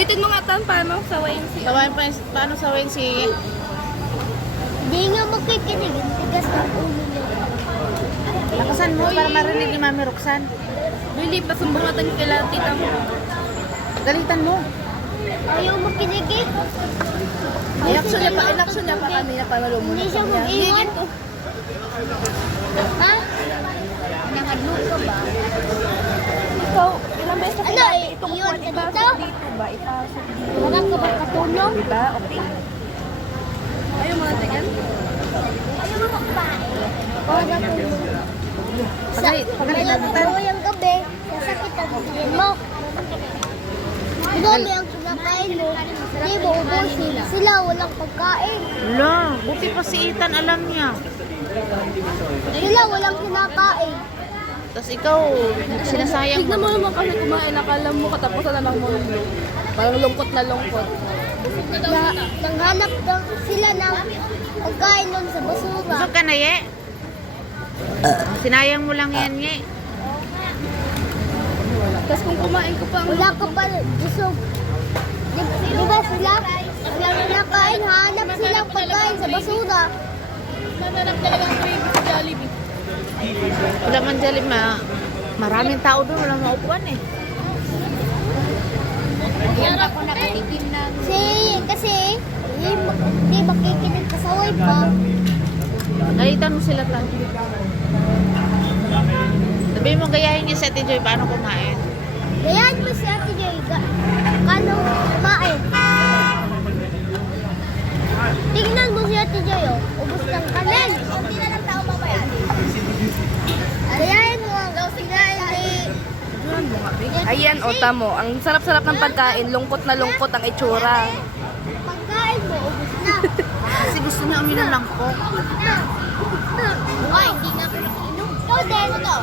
Ulitin mo nga tan, paano sawayin si... Paano sawayin si... Hindi nga makikinig. Tigas ng ulo niya. Lakasan mo para marinig ni Mami Roxanne. Lili, pasumbong natin kila tita mo. Galitan mo. Ayaw makinig eh. Inaction niya pa kanina para lumunod. Hindi siya mag-ingon. Ha? Nangadlo ka ba? Ikaw, ilang beses na Ano sinabi eh, itong yun, kwan, ganito? ipasok dito ba? Ipasok dito. Wala ka ba katulong? Diba? Okay. Ayaw mga tigan. Ayaw mo magbae. Wala katulong. Pagalitan mo tan. Yung gabi, sasakit ang tingin mo. Dami ang kinakain mo. Hindi mo ubusin. Sila walang pagkain. Wala, buti pa si Ethan alam niya. Sila walang kinakain. Tapos ikaw, sinasayang Tignan mo. mo naman kasi kumain, akala mo katapusan na lang mo yung parang lungkot na lungkot. Nanghanap daw sila ng pagkain nun sa basura. Busog ka na, Ye? Sinayang mo lang yan, Ye. Tapos kung kumain ko pang... Wala ka pa busog. Di ba sila? Walang kinakain, hanap silang pagkain sa basura. Nananap talaga ang baby sa Jollibee. Wala man dyan, maraming tao doon, walang maupuan eh. Yan ako nakatikim na. Kasi, hindi makikinig kasaway pa. Galitan mo sila tan. Sabihin mo, gayahin niya si Ate Joy paano kumain. Gayahan mo si Ate Joy. Kano kumain? Tingnan mo si Ate Joy, oh. Ubus ng kanin. Hindi na lang tao mamaya. Gayahin mo ang sinain ni... Ayan, o tamo. Ang sarap-sarap ng pagkain. Lungkot na lungkot ang itsura. Pagkain mo, ubus na. Kasi gusto niya uminom ng coke. Ay, hindi nga pinag-inom. Ikaw din. Ito.